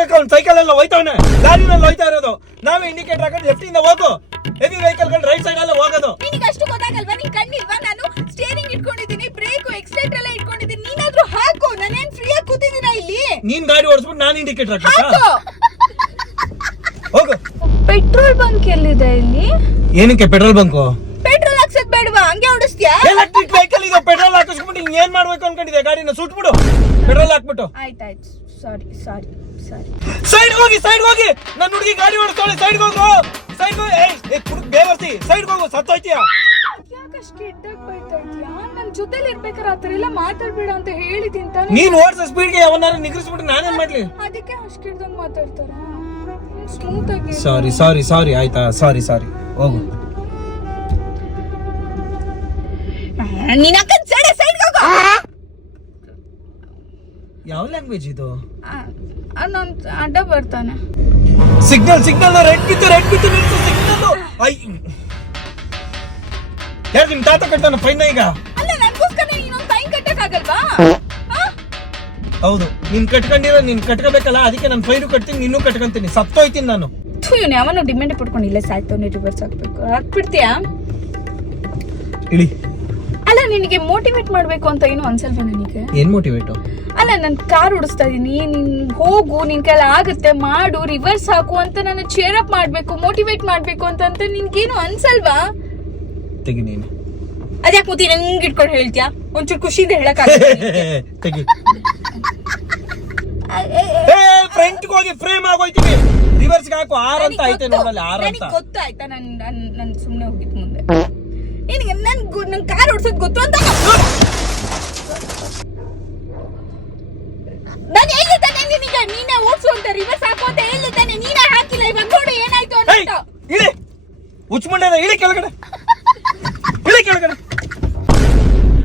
ಹೋಗ್ಬೇಕು, ಅವ್ನು ಸೈಕಲ್ ಎಲ್ಲ ಹೋಯ್ತವನೆ, ಗಾಡಿನಲ್ಲಿ ಹೋಯ್ತಾ ಇರೋದು. ನಾವೇ ಇಂಡಿಕೇಟರ್ ಹಾಕೊಂಡು ಲೆಫ್ಟ್ ಇಂದ ಹೋಗು, ಹೆವಿ ವೆಹಿಕಲ್ ಗಳು ರೈಟ್ ಸೈಡ್ ಅಲ್ಲ ಹೋಗೋದು. ನಿನಗೆ ಅಷ್ಟು ಗೊತ್ತಾಗಲ್ವಾ? ನಿನ್ ಕಣ್ಣಿಲ್ವಾ? ನಾನು ಸ್ಟೇರಿಂಗ್ ಇಟ್ಕೊಂಡಿದ್ದೀನಿ, ಬ್ರೇಕ್ ಎಕ್ಸಲೇಟರ್ ಎಲ್ಲ ಇಟ್ಕೊಂಡಿದ್ದೀನಿ. ನೀನಾದ್ರೂ ಹಾಕು, ನಾನೇನ್ ಫ್ರೀ ಆಗಿ ಕೂತಿದ್ದೀನ ಇಲ್ಲಿ? ನೀನ್ ಗಾಡಿ ಓಡಿಸ್ಬಿಟ್ಟು ನಾನು ಇಂಡಿಕೇಟರ್ ಹಾಕ್ಬೇಕಾ? ಹೋಗು. ಪೆಟ್ರೋಲ್ ಬಂಕ್ ಎಲ್ಲಿದೆ ಇಲ್ಲಿ? ಏನಕ್ಕೆ ಪೆಟ್ರೋಲ್ ಬಂಕು? ಪೆಟ್ರೋಲ್ ಹಾಕ್ಸಕ್ ಬೇಡವಾ? ಹಂಗೆ ಓಡಿಸ್ತೀಯಾ? ಎಲೆಕ್ಟ್ರಿಕ್ ವೆಹಿಕಲ್ ಇದೆ, ಪೆಟ್ರೋಲ್ ಹಾಕಿಸ್ಬಿಟ್ಟು ಏನ್ ಮಾಡ್ಬೇಕು ಅನ್ಕೊಂಡಿದ್ದೆ? ಗಾಡಿನ ಸುಟ್ಬಿಡು, ಪೆಟ್ರೋಲ್ ಹಾಕ್ಬಿಟ್ಟು. ಆಯ್ತಾಯ್ತು, ಸಾರಿ. ಸೈಡ್ ಹೋಗಿ ನನ್ನ ಹುಡುಗಿ ಗಾಡಿ ಓಡಿಸ್ತಾಳೆ. ಸೈಡ್ ಹೋಗು. ಬೇವರ್ಸಿ ಸೈಡ್ ಹೋಗು, ಸತ್ತೋಯ್ತೀಯ. ಯಾಕಷ್ಟು ಕೆಟ್ಟಾಗಿ ಬೈತಾ ಇದೀಯಾ? ನನ್ ಜೊತೆಲಿ ಇರ್ಬೇಕಾದ್ರೆ ಆತರ ಎಲ್ಲ ಮಾತಾಡ್ಬೇಡ ಅಂತ ಹೇಳಿದೀನಿ ತಾನೆ. ನೀನ್ ಓಡಿಸೋ ಸ್ಪೀಡ್ಗೆ ಅವನಾರ ನಿಗ್ರಿಸ್ಬಿಟ್ಟು ನಾನೇನ್ ಮಾಡ್ಲಿ? ಅದಕ್ಕೆ ಅಷ್ಟು ಕೆಟ್ಟದಂಗ್ ಮಾತಾಡ್ತಾರ. ಸ್ಮೂತ್ ಆಗಿ. ಸಾರಿ ಆಯ್ತಾ? ಸಾರಿ ಹೋಗು. ನೀನ್ ಅಕ್ಕನ್ ಸೈಡ್ ಹೋಗು. ಯಾವ ಲ್ಯಾಂಗ್ವೇಜ್ ಇದು? ಅನ್ನೊಂದ್ ಅಡ್ಡ ಬರ್ತಾನೆ. ಸಿಗ್ನಲ್ ರೆಡ್ ಬಿತ್ತು ನಿಲ್ಸು ಸಿಗ್ನಲ್. ಯಾರು ನಿಮ್ ತಾತ ಕಟ್ತಾನ ಫೈನ್ ಈಗ? ಅಲ್ಲ, ನನ್ಗೋಸ್ಕರ ಇನ್ನೊಂದು ಫೈನ್ ಕಟ್ಟಕ್ ಆಗಲ್ವಾ? ಹೌದು, ನೀನ್ ಕಟ್ಕೋಬೇಕಲ್ಲ, ಅದಕ್ಕೆ ನಾನು ಫೈನ್ ಕಟ್ತೀನಿ, ನಿನ್ನೂ ಕಟ್ಕೊಂತೀನಿ. ಸತ್ತೋಯ್ತೀನಿ ನಾನು. ಇವನು ಯಾವನೋ ಡಿಮ್ಯಾಂಡ್ ಪಡ್ಕೊಂಡು ಇಲ್ಲೇ ಸಾಯ್ತವನಿ, ರಿವರ್ಸ್ ಹಾಕ್ಬೇಕು. ಹಾಕ್ಬಿಡ್ತೀಯಾ? ಇಳಿ. ಅಲ್ಲ, ನಿನಗೆ ಮೋಟಿವೇಟ್ ಮಾಡ್ಬೇಕು ಅಂತ ಏನು ಅನ್ಸಲ್ವಾ ನನಗೆ? ಏನ್ ಮೋಟಿವೇಟ್? ಅಲ್ಲ, ನಾನು ಕಾರ್ ಓಡಿಸ್ತಾ ಇದೀನಿ, ನೀನ್ ಹೋಗು, ನಿನ್ ಕೈಲಿ ಆಗುತ್ತೆ ಮಾಡು, ರಿವರ್ಸ್ ಹಾಕು ಅಂತ ನಾನು ಚೇರ್ ಅಪ್ ಮಾಡ್ಬೇಕು, ಮೋಟಿವೇಟ್ ಮಾಡ್ಬೇಕು ಅಂತ ನಿನ್ಗೇನು ಅನ್ಸಲ್ವಾ? ತೆಗಿ ನೀನು. ಅದ್ಯಾಕೆ ಮುತ್ತಿ ನಂಗೆ ಇಟ್ಕೊಂಡು ಹೇಳ್ತೀಯಾ? ಒಂಚೂರು ಖುಷಿಯಿಂದ ಹೇಳಕ್ ತೆಗಿ. ಫ್ರಂಟ್ ಹೋಗಿ ಫ್ರೇಮ್ ಆಗೋಯ್ತೀವಿ. ರಿವರ್ಸ್ ಹಾಕು. ಆರ್ ಅಂತ ಐತೆ ನೋಡಲ್ಲ, ಆರ್ ಅಂತ. ಗೊತ್ತಾಯ್ತಾ? ನನ್ ಸುಮ್ನೆ ಹೋಗಿದ್ ಮುಂದೆ ನಿನಗೆ ನನ್ ಕಾರ್ ಓಡ್ಸೋದ್ ಗೊತ್ತು ಅಂತ. ನಾನು ಹೇಳಿದ್ದಾನೆ ನಿನಗೆ, ನೀನೇ ಓಡ್ಸು ಅಂತ, ರಿವರ್ಸ್ ಹಾಕು ಅಂತ ಹೇಳಿದ್ದಾನೆ, ನೀನೇ ಹಾಕಿಲ್ಲ. ಇವಾಗ ನೋಡಿ ಏನಾಯ್ತು ಅಂತ. ಇಳಿ, ಉಚ್ಮಂಡ್ಯದ ಇಳಿ ಕೆಳಗಡೆ.